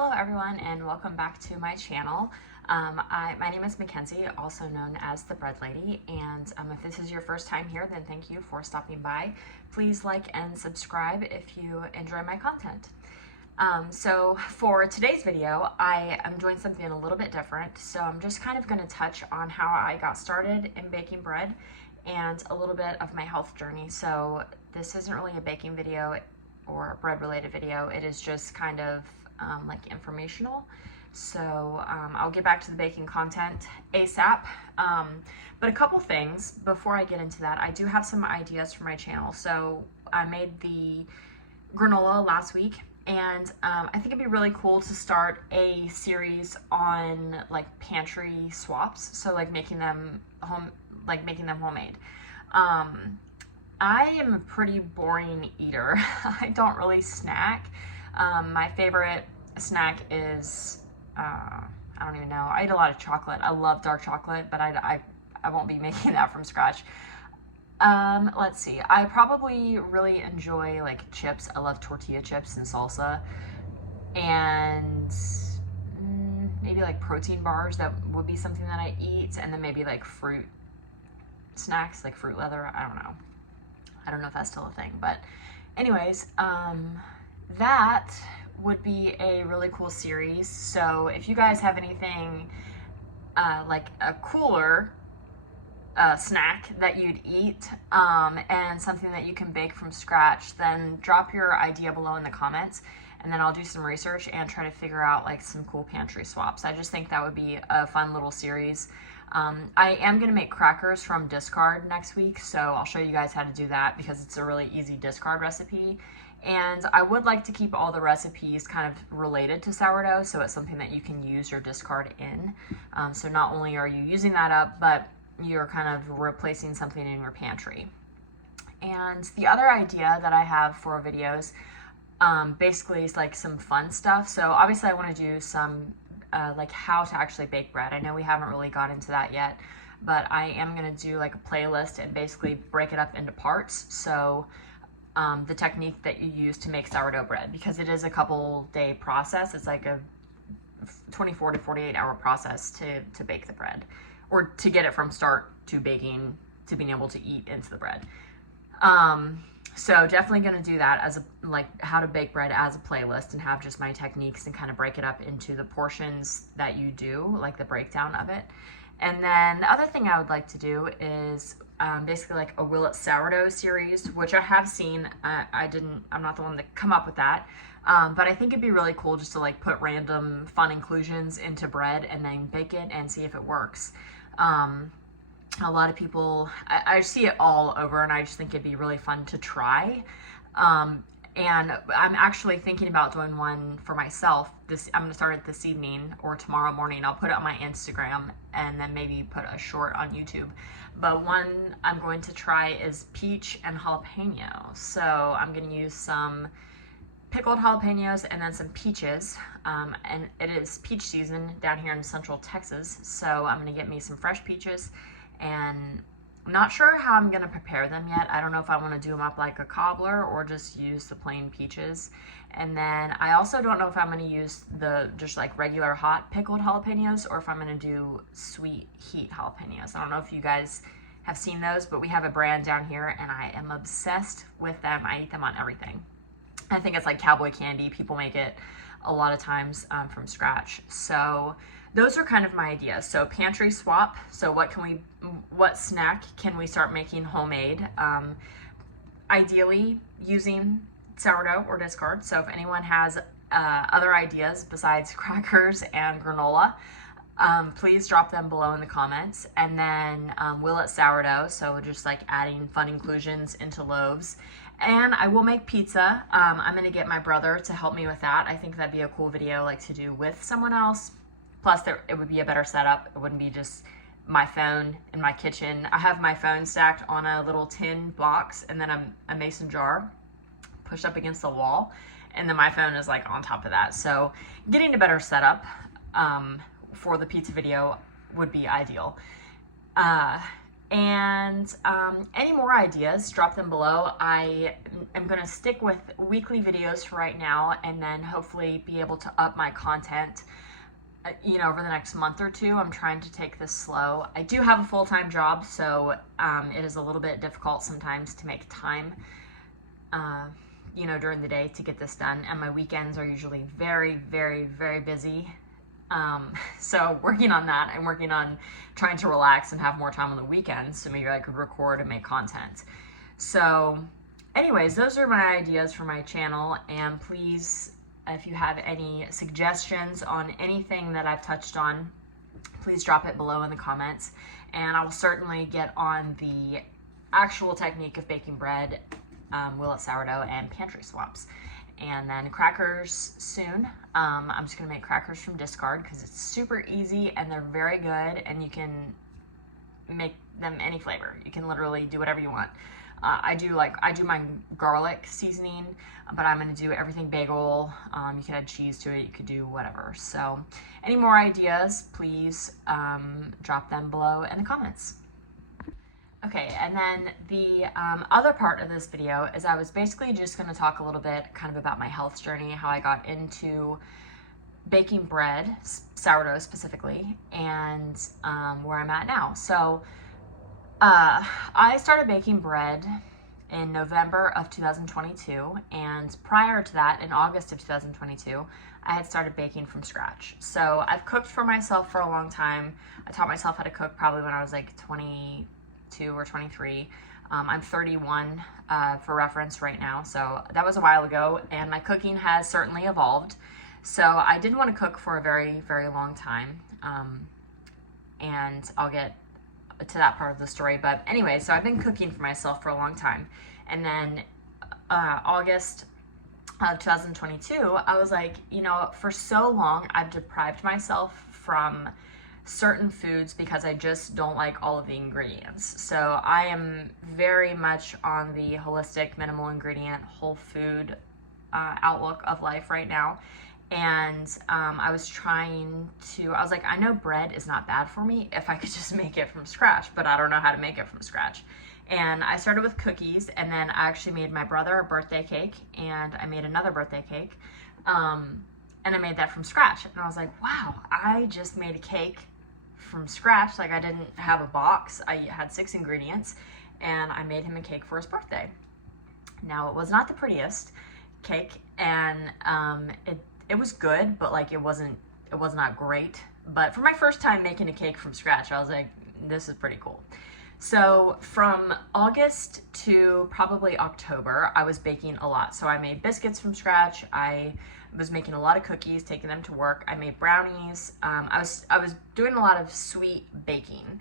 Hello everyone and welcome back to my channel. My name is Mackenzie, also known as the Bread Lady, and if this is your first time here, then thank you for stopping by. Please like and subscribe if you enjoy my content. So for today's video, I am doing something a little bit different. So I'm just kind of going to touch on how I got started in baking bread and a little bit of my health journey. So this isn't really a baking video or a bread related video. It is just kind of like informational. So I'll get back to the baking content ASAP. But a couple things before I get into that, I do have some ideas for my channel. So I made the granola last week, and I think it'd be really cool to start a series on like pantry swaps. So like making them homemade. I am a pretty boring eater. I don't really snack. My favorite snack is, I don't even know. I eat a lot of chocolate. I love dark chocolate, but I won't be making that from scratch. Let's see. I probably really enjoy like chips. I love tortilla chips and salsa. And maybe like protein bars. That would be something that I eat. And then maybe like fruit snacks, like fruit leather. I don't know. I don't know if that's still a thing, but anyways, that would be a really cool series. So if you guys have anything like a cooler snack that you'd eat and something that you can bake from scratch, then drop your idea below in the comments, and then I'll do some research and try to figure out like some cool pantry swaps. I just think that would be a fun little series. I am going to make crackers from discard next week, so I'll show you guys how to do that because it's a really easy discard recipe. And I would like to keep all the recipes kind of related to sourdough, so it's something that you can use your discard in. So not only are you using that up, but you're kind of replacing something in your pantry. And the other idea that I have for videos basically is like some fun stuff. So obviously I want to do some like how to actually bake bread. I know we haven't really got into that yet, but I am going to do like a playlist and basically break it up into parts. So the technique that you use to make sourdough bread, because it is a couple day process. It's like a 24 to 48 hour process to bake the bread, or to get it from start to baking to being able to eat into the bread. So definitely going to do that as a like how to bake bread as a playlist, and have just my techniques and kind of break it up into the portions that you do, like the breakdown of it. And then the other thing I would like to do is basically like a Will It Sourdough series, which I have seen. I'm not the one that come up with that. But I think it'd be really cool just to like put random fun inclusions into bread and then bake it and see if it works. A lot of people, I see it all over, and I just think it'd be really fun to try. And I'm actually thinking about doing one for myself. I'm going to start it this evening or tomorrow morning. I'll put it on my Instagram and then maybe put a short on YouTube. But one I'm going to try is peach and jalapeno. So I'm going to use some pickled jalapenos and then some peaches. And it is peach season down here in Central Texas. So I'm going to get me some fresh peaches, and I'm not sure how I'm going to prepare them yet. I don't know if I want to do them up like a cobbler or just use the plain peaches. And then I also don't know if I'm going to use the just like regular hot pickled jalapenos, or if I'm going to do sweet heat jalapenos. I don't know if you guys have seen those, but we have a brand down here and I am obsessed with them. I eat them on everything. I think it's like cowboy candy. People make it a lot of times from scratch. So those are kind of my ideas. So pantry swap. So what snack can we start making homemade? Ideally using sourdough or discard. So if anyone has other ideas besides crackers and granola, please drop them below in the comments. And then Will It Sourdough. So just like adding fun inclusions into loaves. And I will make pizza. I'm going to get my brother to help me with that. I think that'd be a cool video like to do with someone else. Plus, it would be a better setup. It wouldn't be just my phone in my kitchen. I have my phone stacked on a little tin box, and then a mason jar pushed up against the wall, and then my phone is like on top of that. So getting a better setup for the pizza video would be ideal. And any more ideas, drop them below. I am going to stick with weekly videos for right now, and then hopefully be able to up my content, over the next month or two. I'm trying to take this slow. I do have a full-time job, so it is a little bit difficult sometimes to make time, during the day to get this done. And my weekends are usually very, very, very busy. So working on that, I'm working on trying to relax and have more time on the weekends, so maybe I could record and make content. So anyways, those are my ideas for my channel, and please, if you have any suggestions on anything that I've touched on, please drop it below in the comments, and I will certainly get on the actual technique of baking bread, willet sourdough, and pantry swaps. And then crackers soon. I'm just gonna make crackers from discard because it's super easy and they're very good, and you can make them any flavor. You can literally do whatever you want. I do my garlic seasoning, but I'm gonna do everything bagel. You could add cheese to it, you could do whatever. So any more ideas, please drop them below in the comments. Okay, and then the other part of this video is I was basically just going to talk a little bit kind of about my health journey, how I got into baking bread, sourdough specifically, and where I'm at now. So I started baking bread in November of 2022, and prior to that, in August of 2022, I had started baking from scratch. So I've cooked for myself for a long time. I taught myself how to cook probably when I was like 22 or 23. I'm 31 for reference right now, so that was a while ago, and my cooking has certainly evolved. So I did want to cook for a very, very long time, and I'll get to that part of the story. But anyway, so I've been cooking for myself for a long time, and then August of 2022, I was like, for so long I've deprived myself from certain foods because I just don't like all of the ingredients. So I am very much on the holistic, minimal ingredient, whole food outlook of life right now. And I was like, I know bread is not bad for me if I could just make it from scratch, but I don't know how to make it from scratch. And I started with cookies, and then I actually made my brother a birthday cake, and I made another birthday cake. And I made that from scratch. And I was like, wow, I just made a cake from scratch. Like, I didn't have a box. I had 6 ingredients, and I made him a cake for his birthday. Now, it was not the prettiest cake, and it was good, but like it was not great. But for my first time making a cake from scratch, I was like, this is pretty cool. So from August to probably October, I was baking a lot. So I made biscuits from scratch. I was making a lot of cookies, taking them to work. I made brownies. I was doing a lot of sweet baking.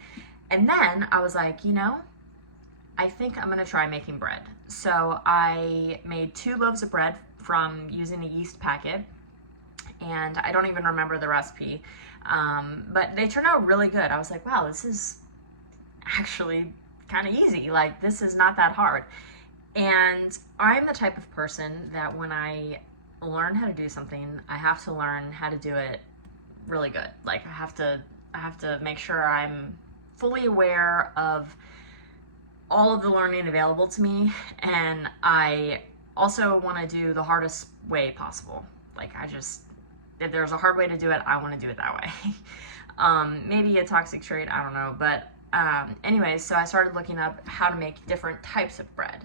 And then I was like, I think I'm gonna try making bread. So I made 2 loaves of bread from using a yeast packet, and I don't even remember the recipe, but they turned out really good. I was like, wow, this is actually kind of easy. Like, this is not that hard. And I'm the type of person that when I learn how to do something, I have to learn how to do it really good. Like, I have to make sure I'm fully aware of all of the learning available to me, and I also want to do the hardest way possible. Like, if there's a hard way to do it, I want to do it that way. Maybe a toxic trait, I don't know, but anyways, so I started looking up how to make different types of bread.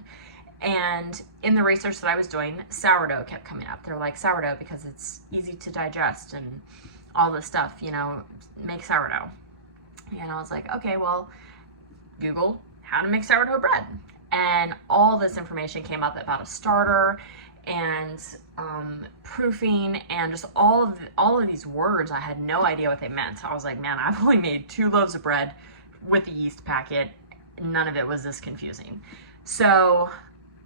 And in the research that I was doing, sourdough kept coming up. They're like, sourdough because it's easy to digest and all this stuff, make sourdough. And I was like, okay, well, Google how to make sourdough bread. And all this information came up about a starter and proofing and just all of these words. I had no idea what they meant. I was like, man, I've only made 2 loaves of bread with a yeast packet. None of it was this confusing. So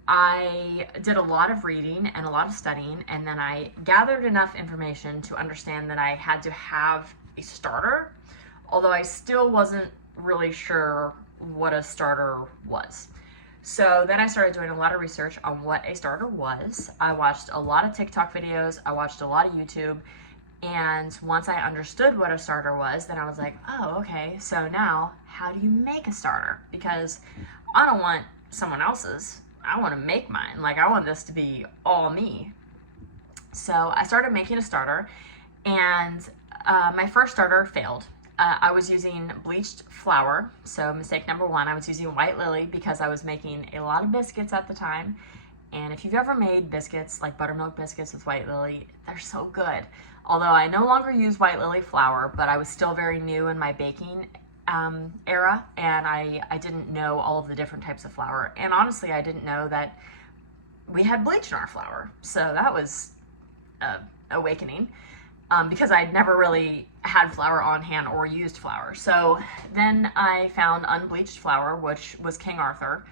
I did a lot of reading and a lot of studying, and then I gathered enough information to understand that I had to have a starter, although I still wasn't really sure what a starter was. So then I started doing a lot of research on what a starter was. I watched a lot of TikTok videos. I watched a lot of YouTube, And once I understood what a starter was, then I was like, oh, okay, so now how do you make a starter? Because I don't want someone else's. I want to make mine. Like, I want this to be all me. So I started making a starter, and my first starter failed. I was using bleached flour. So mistake number one, I was using white lily because I was making a lot of biscuits at the time. And if you've ever made biscuits, like buttermilk biscuits with white lily, they're so good. Although I no longer use white lily flour, but I was still very new in my baking era, and I didn't know all of the different types of flour. And honestly, I didn't know that we had bleach in our flour. So that was awakening, because I'd never really had flour on hand or used flour. So then I found unbleached flour, which was King Arthur.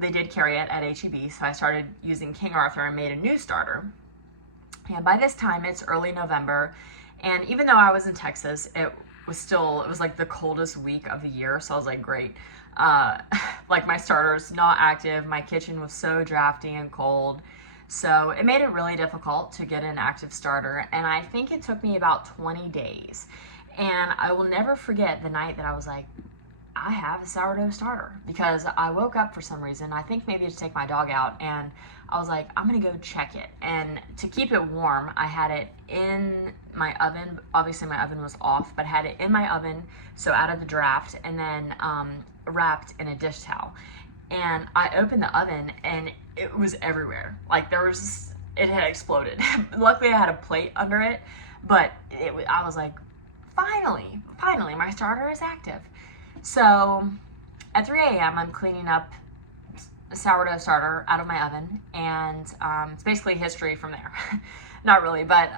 They did carry it at HEB, so I started using King Arthur and made a new starter. And by this time, it's early November, and even though I was in Texas, it was like the coldest week of the year, so I was like, great. Like, my starter's not active, my kitchen was so drafty and cold, so it made it really difficult to get an active starter, and I think it took me about 20 days. And I will never forget the night that I was like, I have a sourdough starter, because I woke up for some reason, I think maybe to take my dog out, and I was like, I'm gonna go check it. And to keep it warm, I had it in my oven. Obviously my oven was off, but I had it in my oven, so out of the draft, and then wrapped in a dish towel. And I opened the oven and it was everywhere. Like, it had exploded. Luckily I had a plate under it, but I was like, finally, my starter is active. So at 3 a.m. I'm cleaning up a sourdough starter out of my oven, and it's basically history from there. Not really, but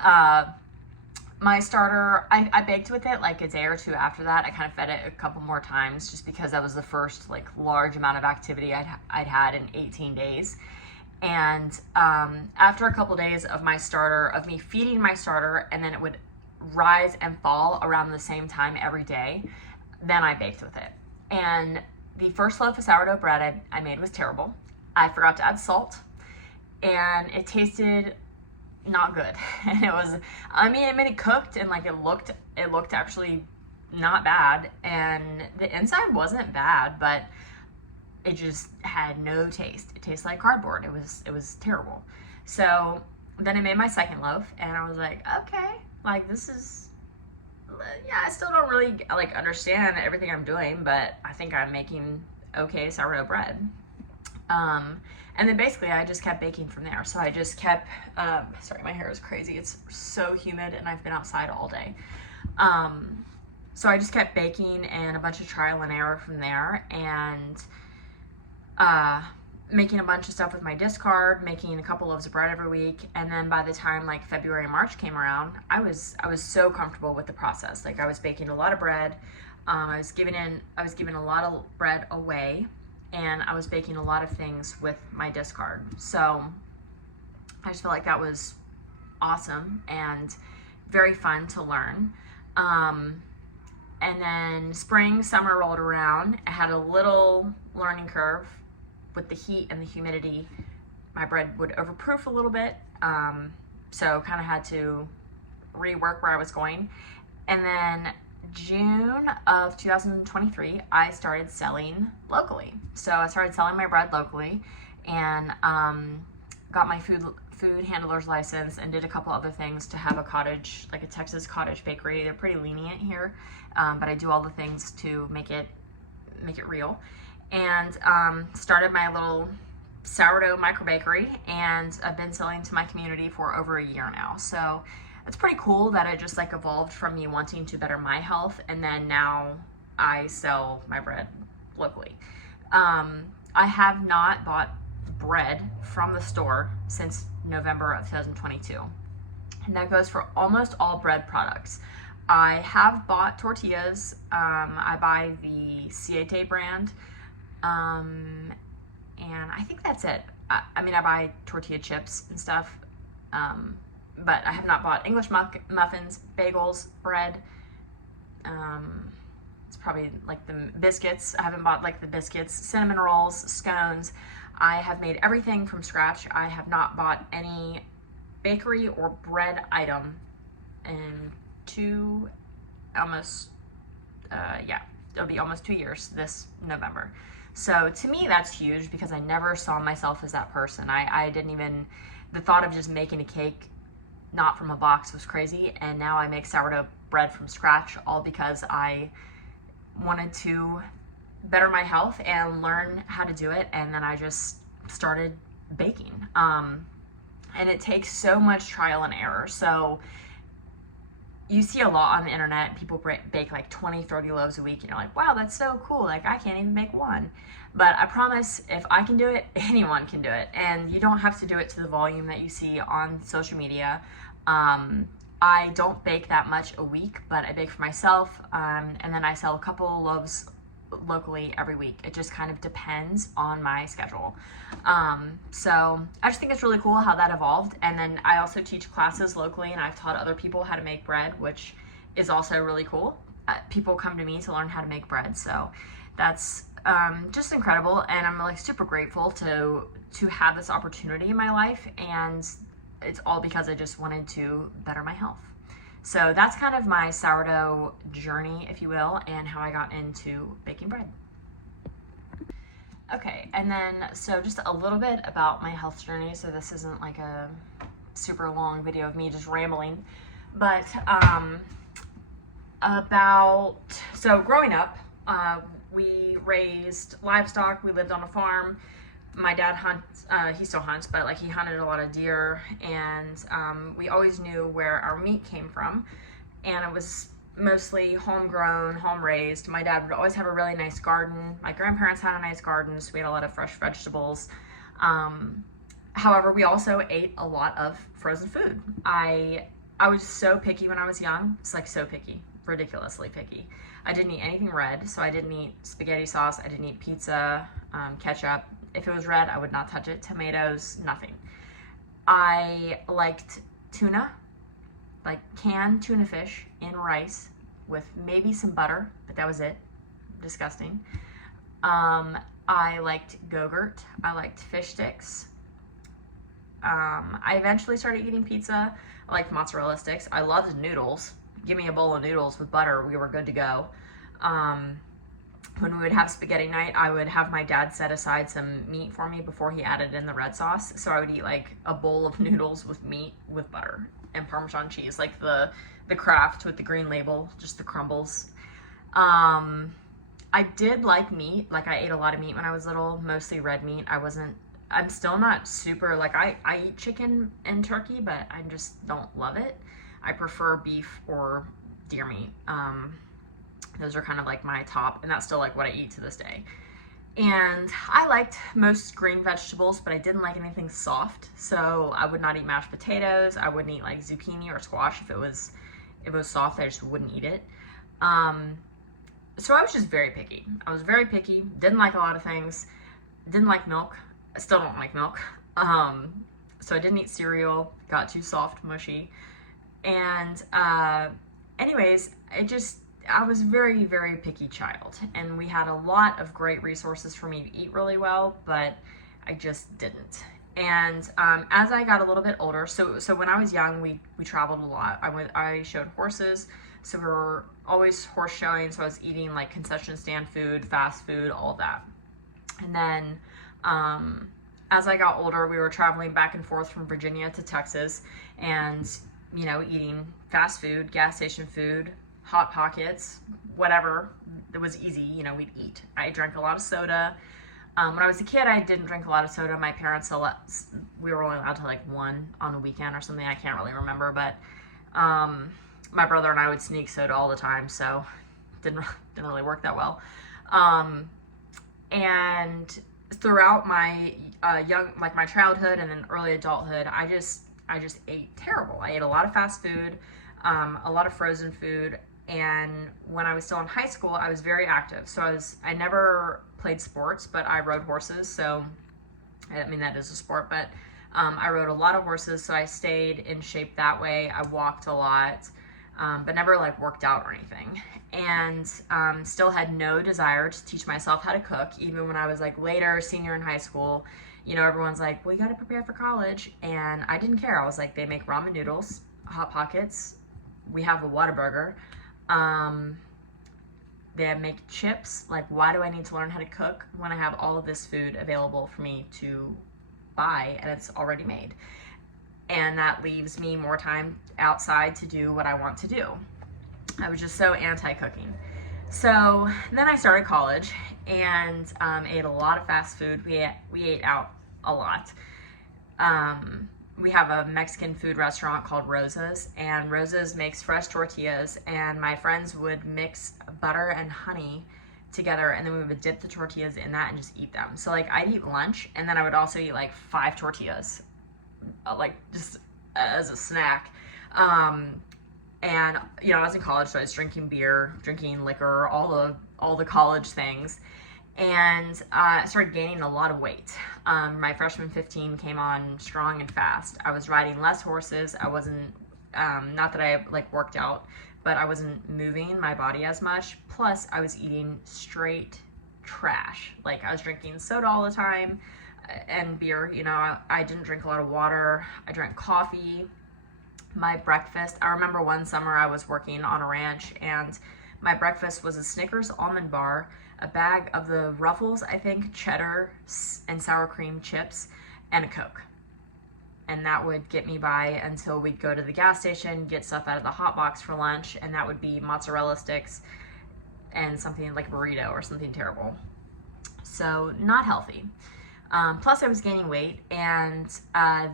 my starter, I baked with it like a day or two after that. I kind of fed it a couple more times just because that was the first like large amount of activity I'd had in 18 days. And after a couple days of me feeding my starter, and then it would rise and fall around the same time every day, then I baked with it. And the first loaf of sourdough bread I made was terrible. I forgot to add salt, and it tasted not good. And it cooked, and like it looked actually not bad, and the inside wasn't bad, but it just had no taste. It tasted like cardboard. It was terrible. So then I made my second loaf, and I was like, okay, like, this is, yeah, I still don't really like understand everything I'm doing, but I think I'm making okay sourdough bread. And then basically I just kept baking from there. So I just kept, sorry, my hair is crazy. It's so humid and I've been outside all day. So I just kept baking, and a bunch of trial and error from there, and making a bunch of stuff with my discard, making a couple loaves of bread every week. And then by the time like February, March came around, I was so comfortable with the process. Like, I was baking a lot of bread. I was giving a lot of bread away, and I was baking a lot of things with my discard. So I just felt like that was awesome and very fun to learn. And then spring, summer rolled around. I had a little learning curve with the heat and the humidity. My bread would overproof a little bit, so kind of had to rework where I was going. And then June of 2023, I started selling locally. So I started selling my bread locally, and got my food handler's license, and did a couple other things to have a cottage, like a Texas cottage bakery. They're pretty lenient here, but I do all the things to make it real. And started my little sourdough micro bakery, and I've been selling to my community for over a year now. So it's pretty cool that it just like evolved from me wanting to better my health, and then now I sell my bread locally. I have not bought bread from the store since November of 2022, and that goes for almost all bread products. I have bought tortillas. I buy the Siete brand, and I think that's it. I buy tortilla chips and stuff, but I have not bought English muffins, bagels, bread. It's probably like the biscuits. I haven't bought like the biscuits, cinnamon rolls, scones. I have made everything from scratch. I have not bought any bakery or bread item in two, almost, yeah, it'll be almost 2 years this November. So to me, that's huge because I never saw myself as that person. I didn't even, the thought of just making a cake not from a box was crazy. And now I make sourdough bread from scratch, all because I wanted to better my health and learn how to do it. And then I just started baking. And it takes so much trial and error. So you see a lot on the internet, people bake like 20, 30 loaves a week, and you're like, wow, that's so cool. Like, I can't even make one. But I promise, if I can do it, anyone can do it. And you don't have to do it to the volume that you see on social media. I don't bake that much a week, but I bake for myself, and then I sell a couple loaves locally every week. It just kind of depends on my schedule. So I just think it's really cool how that evolved. And then I also teach classes locally, and I've taught other people how to make bread, which is also really cool. People come to me to learn how to make bread, so that's just incredible. And I'm like super grateful to have this opportunity in my life, and it's all because I just wanted to better my health. So that's kind of my sourdough journey, if you will, and how I got into baking bread. Okay, and then, so just a little bit about my health journey. So this isn't like a super long video of me just rambling, but so growing up, we raised livestock, we lived on a farm. My dad hunts, he still hunts, but like he hunted a lot of deer, and we always knew where our meat came from, and it was mostly homegrown, home raised. My dad would always have a really nice garden. My grandparents had a nice garden, so we had a lot of fresh vegetables. However, we also ate a lot of frozen food. I was so picky when I was young. It's like so picky, ridiculously picky. I didn't eat anything red, so I didn't eat spaghetti sauce, I didn't eat pizza, ketchup. If it was red, I would not touch it. Tomatoes, nothing. I liked tuna, like canned tuna fish in rice with maybe some butter, but that was it. Disgusting. I liked Go-Gurt. I liked fish sticks. I eventually started eating pizza. I liked mozzarella sticks. I loved noodles. Give me a bowl of noodles with butter, we were good to go. When we would have spaghetti night, I would have my dad set aside some meat for me before he added in the red sauce. So I would eat like a bowl of noodles with meat with butter and Parmesan cheese, like the Kraft with the green label, just the crumbles. I did like meat. Like, I ate a lot of meat when I was little, mostly red meat. I'm still not super, like, I eat chicken and turkey, but I just don't love it. I prefer beef or deer meat. Those are kind of like my top, and that's still like what I eat to this day. And I liked most green vegetables, but I didn't like anything soft. So I would not eat mashed potatoes. I wouldn't eat like zucchini or squash if it was soft. I just wouldn't eat it. So I was just very picky. I was very picky. Didn't like a lot of things. Didn't like milk. I still don't like milk. So I didn't eat cereal. Got too soft, mushy. And anyways, I was very, very picky child, and we had a lot of great resources for me to eat really well, but I just didn't. And as I got a little bit older, so when I was young, we traveled a lot. I showed horses, so we were always horse showing, so I was eating like concession stand food, fast food, all of that. And then as I got older, we were traveling back and forth from Virginia to Texas, and eating fast food, gas station food, Hot Pockets, whatever. It was easy, we'd eat. I drank a lot of soda. When I was a kid, I didn't drink a lot of soda. My parents, we were only allowed to like one on a weekend or something. I can't really remember, but my brother and I would sneak soda all the time, so didn't really work that well. And throughout my my childhood and then early adulthood, I just ate terrible. I ate a lot of fast food, a lot of frozen food. And when I was still in high school, I was very active. So I never played sports, but I rode horses. So, I mean, that is a sport, but I rode a lot of horses. So I stayed in shape that way. I walked a lot, but never like worked out or anything. And still had no desire to teach myself how to cook, even when I was like later, senior in high school. Everyone's like, well, you got to prepare for college. And I didn't care. I was like, they make ramen noodles, Hot Pockets, we have a Whataburger. They make chips. Like, why do I need to learn how to cook when I have all of this food available for me to buy and it's already made? And that leaves me more time outside to do what I want to do. I was just so anti-cooking. So then I started college and ate a lot of fast food. We ate out a lot. We have a Mexican food restaurant called Rosa's, and Rosa's makes fresh tortillas, and my friends would mix butter and honey together, and then we would dip the tortillas in that and just eat them. So like I'd eat lunch, and then I would also eat like 5 tortillas, like just as a snack. And you know, I was in college, so I was drinking beer, drinking liquor, all the college things. And I started gaining a lot of weight. My freshman 15 came on strong and fast. I was riding less horses. I wasn't, not that I like worked out, but I wasn't moving my body as much. Plus, I was eating straight trash. Like, I was drinking soda all the time and beer. You know, I didn't drink a lot of water. I drank coffee. My breakfast, I remember one summer I was working on a ranch, and my breakfast was a Snickers almond bar, a bag of the Ruffles, I think, cheddar and sour cream chips, and a Coke. And that would get me by until we'd go to the gas station, get stuff out of the hot box for lunch, and that would be mozzarella sticks and something like a burrito or something terrible. So not healthy. Plus I was gaining weight, and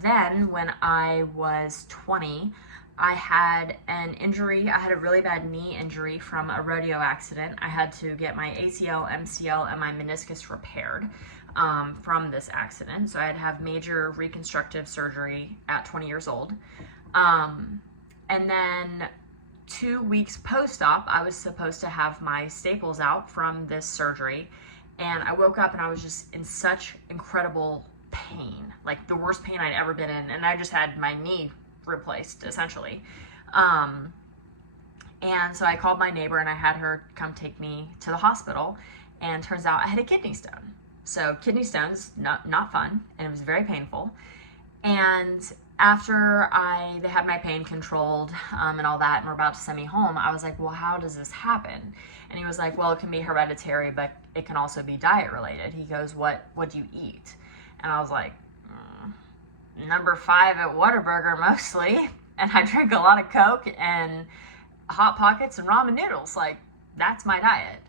then when I was 20, I had an injury. I had a really bad knee injury from a rodeo accident. I had to get my ACL, MCL, and my meniscus repaired from this accident. So I had to have major reconstructive surgery at 20 years old. And then 2 weeks post-op, I was supposed to have my staples out from this surgery. And I woke up and I was just in such incredible pain, like the worst pain I'd ever been in. And I just had my knee replaced, essentially. And so I called my neighbor and I had her come take me to the hospital. And turns out I had a kidney stone. So kidney stones, not fun, and it was very painful. And after they had my pain controlled and all that, and were about to send me home, I was like, well, how does this happen? And he was like, well, it can be hereditary, but it can also be diet related. He goes, what do you eat? And I was like, number 5 at Whataburger mostly. And I drink a lot of Coke and Hot Pockets and ramen noodles. Like, that's my diet.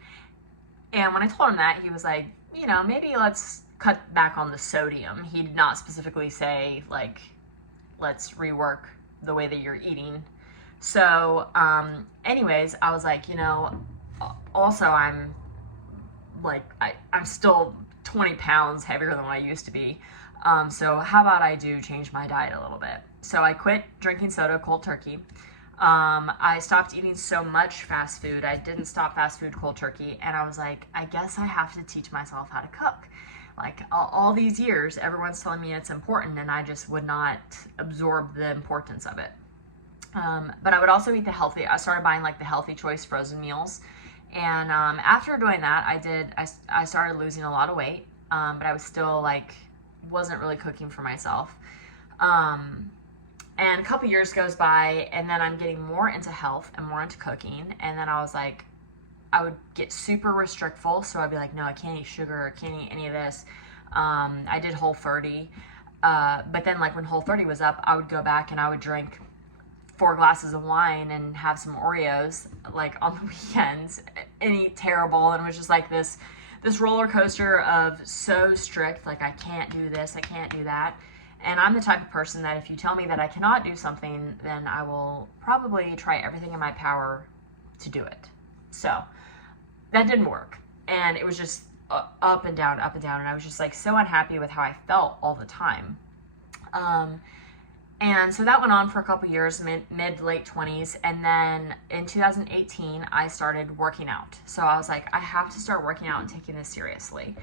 And when I told him that, he was like, you know, maybe let's cut back on the sodium. He did not specifically say, like, let's rework the way that you're eating. So, anyways, I was like, you know, also I'm still 20 pounds heavier than what I used to be. So how about I change my diet a little bit? So I quit drinking soda cold turkey. I stopped eating so much fast food. I didn't stop fast food cold turkey. And I was like, I guess I have to teach myself how to cook. Like all these years, everyone's telling me it's important, and I just would not absorb the importance of it. But I would also eat I started buying like the Healthy Choice frozen meals. And after doing that, I started losing a lot of weight, but I was still like, wasn't really cooking for myself. And a couple years goes by, and then I'm getting more into health and more into cooking. And then I was like, I would get super restrictful. So I'd be like, no, I can't eat sugar. I can't eat any of this. I did Whole30. But then like when Whole30 was up, I would go back and I would drink 4 glasses of wine and have some Oreos like on the weekends and eat terrible. And it was just like this roller coaster of so strict, like I can't do this, I can't do that. And I'm the type of person that if you tell me that I cannot do something, then I will probably try everything in my power to do it. So that didn't work. And it was just up and down, up and down. And I was just like so unhappy with how I felt all the time. And so that went on for a couple years, mid late 20s. And then in 2018, I started working out. So I was like, I have to start working out and taking this seriously.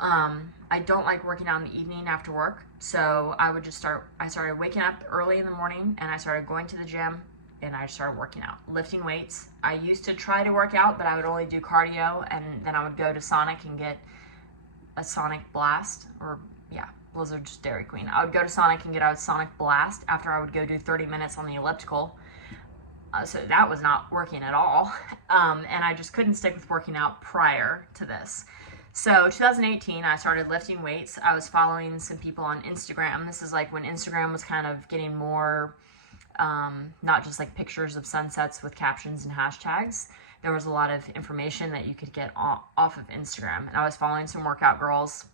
I don't like working out in the evening after work. So I started waking up early in the morning, and I started going to the gym, and I started working out, lifting weights. I used to try to work out, but I would only do cardio, and then I would go to Sonic and get a Sonic Blast, or yeah, those are just Dairy Queen. I would go to Sonic and get a Sonic Blast after I would go do 30 minutes on the elliptical. So that was not working at all. And I just couldn't stick with working out prior to this. So 2018, I started lifting weights. I was following some people on Instagram. This is like when Instagram was kind of getting more, not just like pictures of sunsets with captions and hashtags. There was a lot of information that you could get off of Instagram. And I was following some workout girls.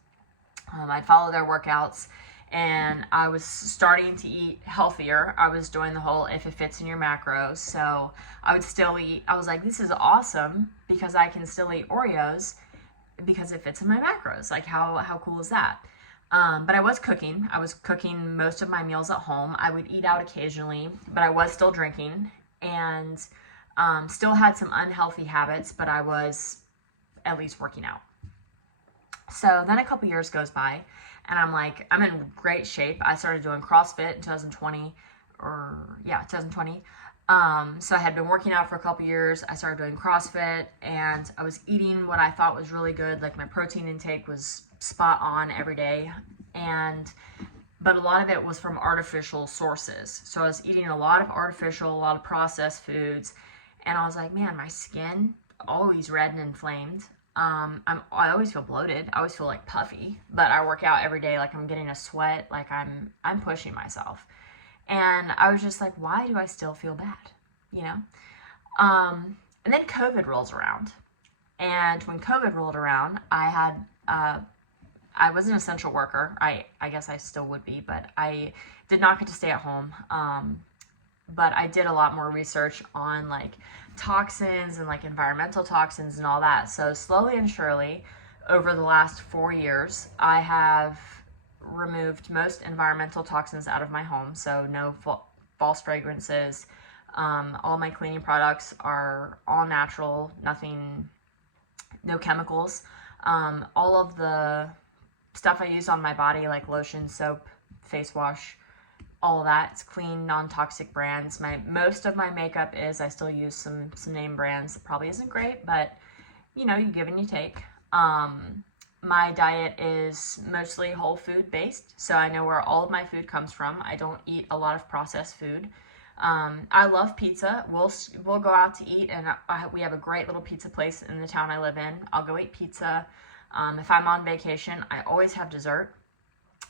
I'd follow their workouts, and I was starting to eat healthier. I was doing the whole if it fits in your macros. So I would still eat. I was like, this is awesome because I can still eat Oreos because it fits in my macros. Like, how cool is that? But I was cooking. I was cooking most of my meals at home. I would eat out occasionally, but I was still drinking, and still had some unhealthy habits, but I was at least working out. So then a couple years goes by, and I'm like, I'm in great shape. I started doing CrossFit in 2020. So I had been working out for a couple years. I started doing CrossFit, and I was eating what I thought was really good. Like, my protein intake was spot on every day, but a lot of it was from artificial sources. So I was eating a lot of artificial, a lot of processed foods, and I was like, man, my skin always red and inflamed. I always feel bloated. I always feel like puffy, but I work out every day. Like, I'm getting a sweat, like I'm pushing myself. And I was just like, why do I still feel bad? You know? And then COVID rolls around. And when COVID rolled around, I was an essential worker. I guess I still would be, but I did not get to stay at home. But I did a lot more research on like toxins and like environmental toxins and all that. So slowly and surely, over the last 4 years, I have removed most environmental toxins out of my home. So no false fragrances. All my cleaning products are all natural, no chemicals. All of the stuff I use on my body, like lotion, soap, face wash, all of that, it's clean, non-toxic brands. Most of my makeup I still use some name brands. That probably isn't great, but you know, you give and you take. My diet is mostly whole food based, so I know where all of my food comes from. I don't eat a lot of processed food. I love pizza. We'll go out to eat, and we have a great little pizza place in the town I live in. I'll go eat pizza. If I'm on vacation, I always have dessert.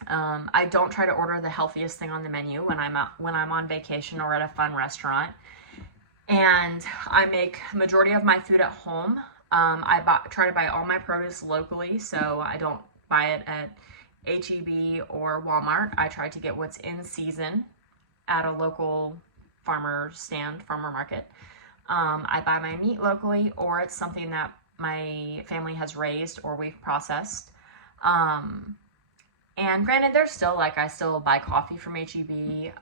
I don't try to order the healthiest thing on the menu when I'm on vacation or at a fun restaurant. And I make majority of my food at home. I try to buy all my produce locally, so I don't buy it at H-E-B or Walmart. I try to get what's in season at a local farmer market. I buy my meat locally, or it's something that my family has raised or we've processed. And granted, there's still, like, I still buy coffee from H-E-B.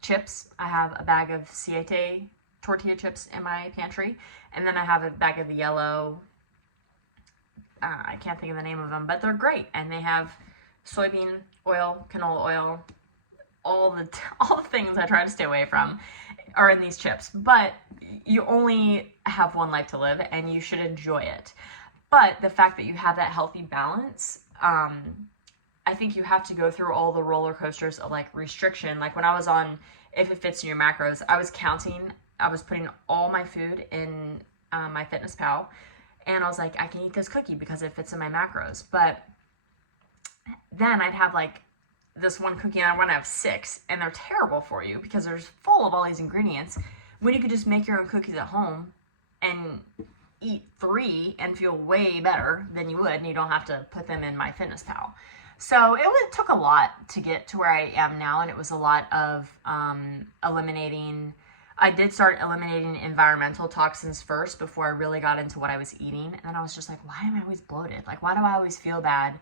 Chips, I have a bag of Siete tortilla chips in my pantry. And then I have a bag of the yellow, I can't think of the name of them, but they're great. And they have soybean oil, canola oil, all the things I try to stay away from are in these chips. But you only have one life to live, and you should enjoy it. But the fact that you have that healthy balance, I think you have to go through all the roller coasters of like restriction. Like when I was on If It Fits in Your Macros, I was putting all my food in my Fitness Pal, and I was like, I can eat this cookie because it fits in my macros. But then I'd have like this one cookie, and I want to have 6, and they're terrible for you because they're full of all these ingredients, when you could just make your own cookies at home and eat 3 and feel way better than you would, and you don't have to put them in my Fitness Pal. So it took a lot to get to where I am now, and it was a lot of I did start eliminating environmental toxins first before I really got into what I was eating. And then I was just like, why am I always bloated? Like, why do I always feel bad?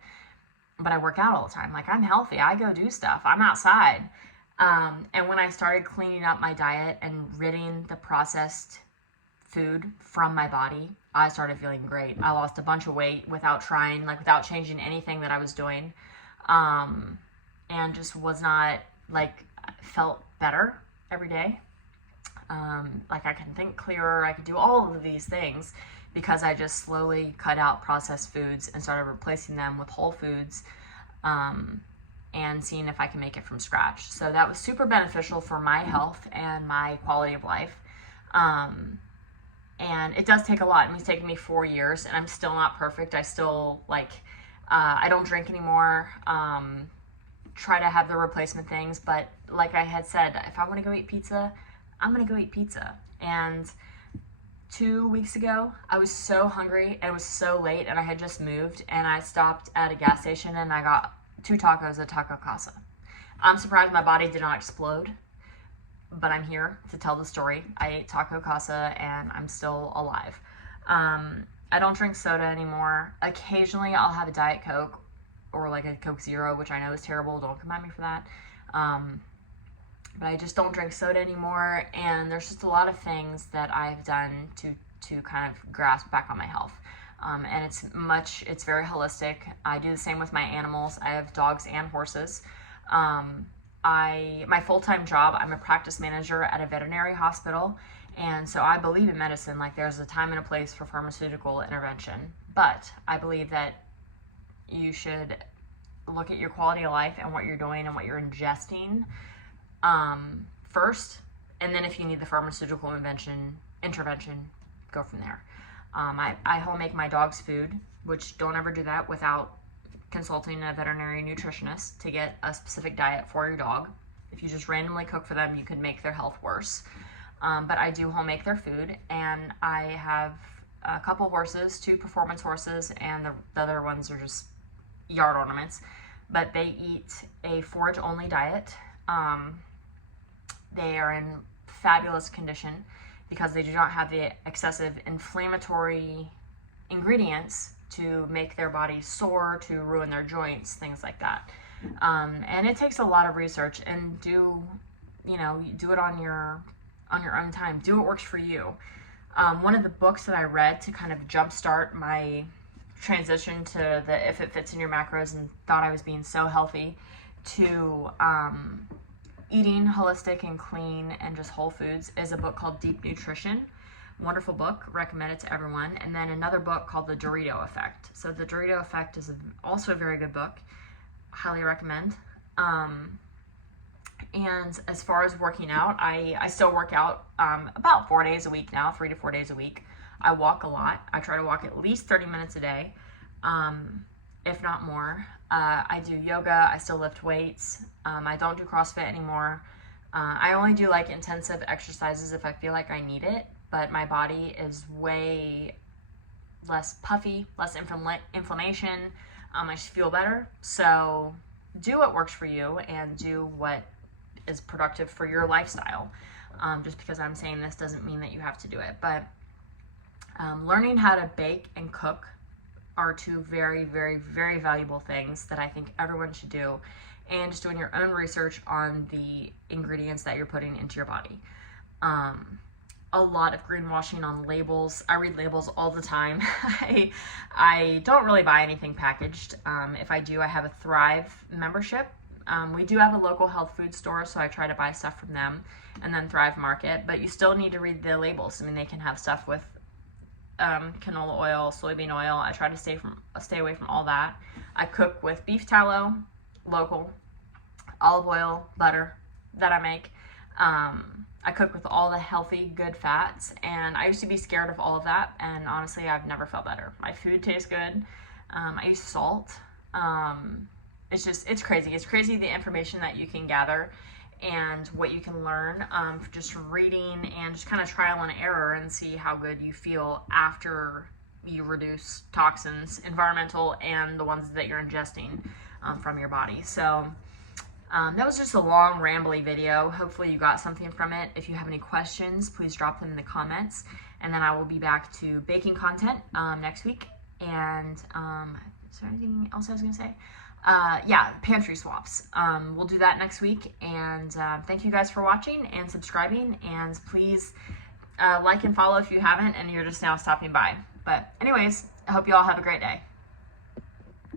But I work out all the time. Like, I'm healthy. I go do stuff. I'm outside. And when I started cleaning up my diet and ridding the processed food from my body, I started feeling great. I lost a bunch of weight without changing anything that I was doing. And just was not, felt better every day. I can think clearer. I could do all of these things because I just slowly cut out processed foods and started replacing them with whole foods. and seeing if I can make it from scratch. So that was super beneficial for my health and my quality of life. And it does take a lot. It's taken me 4 years, and I'm still not perfect. I still, I don't drink anymore. Try to have the replacement things, but like I had said, if I want to go eat pizza, I'm going to go eat pizza. And 2 weeks ago, I was so hungry, and it was so late, and I had just moved, and I stopped at a gas station, and I got 2 tacos at Taco Casa. I'm surprised my body did not explode, but I'm here to tell the story. I ate Taco Casa, and I'm still alive. I don't drink soda anymore. Occasionally, I'll have a Diet Coke or like a Coke Zero, which I know is terrible. Don't come at me for that. But I just don't drink soda anymore, and there's just a lot of things that I've done to kind of grasp back on my health. And it's very holistic. I do the same with my animals. I have dogs and horses. My full-time job, I'm a practice manager at a veterinary hospital, and so I believe in medicine. Like, there's a time and a place for pharmaceutical intervention, but I believe that you should look at your quality of life and what you're doing and what you're ingesting first, and then if you need the pharmaceutical intervention, go from there. I home make my dog's food, which don't ever do that without consulting a veterinary nutritionist to get a specific diet for your dog. If you just randomly cook for them, you could make their health worse. But I do home make their food, and I have a couple horses, 2 performance horses, and the other ones are just yard ornaments. But they eat a forage-only diet. They are in fabulous condition because they do not have the excessive inflammatory ingredients to make their body sore, to ruin their joints, things like that. And it takes a lot of research, and do it on your own time. Do what works for you. One of the books that I read to kind of jumpstart my transition to the If It Fits in Your Macros, and thought I was being so healthy, to eating holistic and clean and just whole foods, is a book called Deep Nutrition. Wonderful book, recommend it to everyone. And then another book called The Dorito Effect. So The Dorito Effect is also a very good book, highly recommend. And as far as working out, I still work out about 4 days a week now, 3 to 4 days a week. I walk a lot. I try to walk at least 30 minutes a day, if not more. I do yoga. I still lift weights. I don't do CrossFit anymore. I only do like intensive exercises if I feel like I need it, but my body is way less puffy, less inflammation. I just feel better. So do what works for you, and do what is productive for your lifestyle. Just because I'm saying this doesn't mean that you have to do it. But learning how to bake and cook are 2 very, very, very valuable things that I think everyone should do. And just doing your own research on the ingredients that you're putting into your body. A lot of greenwashing on labels. I read labels all the time. I don't really buy anything packaged. If I do, I have a Thrive membership. We do have a local health food store, so I try to buy stuff from them, and then Thrive Market. But you still need to read the labels. I mean, they can have stuff with canola oil, soybean oil. I try to stay away from all that. I cook with beef tallow, local, olive oil, butter that I make. I cook with all the healthy, good fats, and I used to be scared of all of that, and honestly, I've never felt better. My food tastes good. I use salt. It's crazy. It's crazy the information that you can gather and what you can learn just reading and just kind of trial and error, and see how good you feel after you reduce toxins, environmental and the ones that you're ingesting from your body. So that was just a long, rambly video. Hopefully you got something from it. If you have any questions, please drop them in the comments, and then I will be back to baking content next week. And is there anything else I was going to say? Yeah, pantry swaps. We'll do that next week. And thank you guys for watching and subscribing. And please like and follow if you haven't and you're just now stopping by. But anyways, I hope you all have a great day.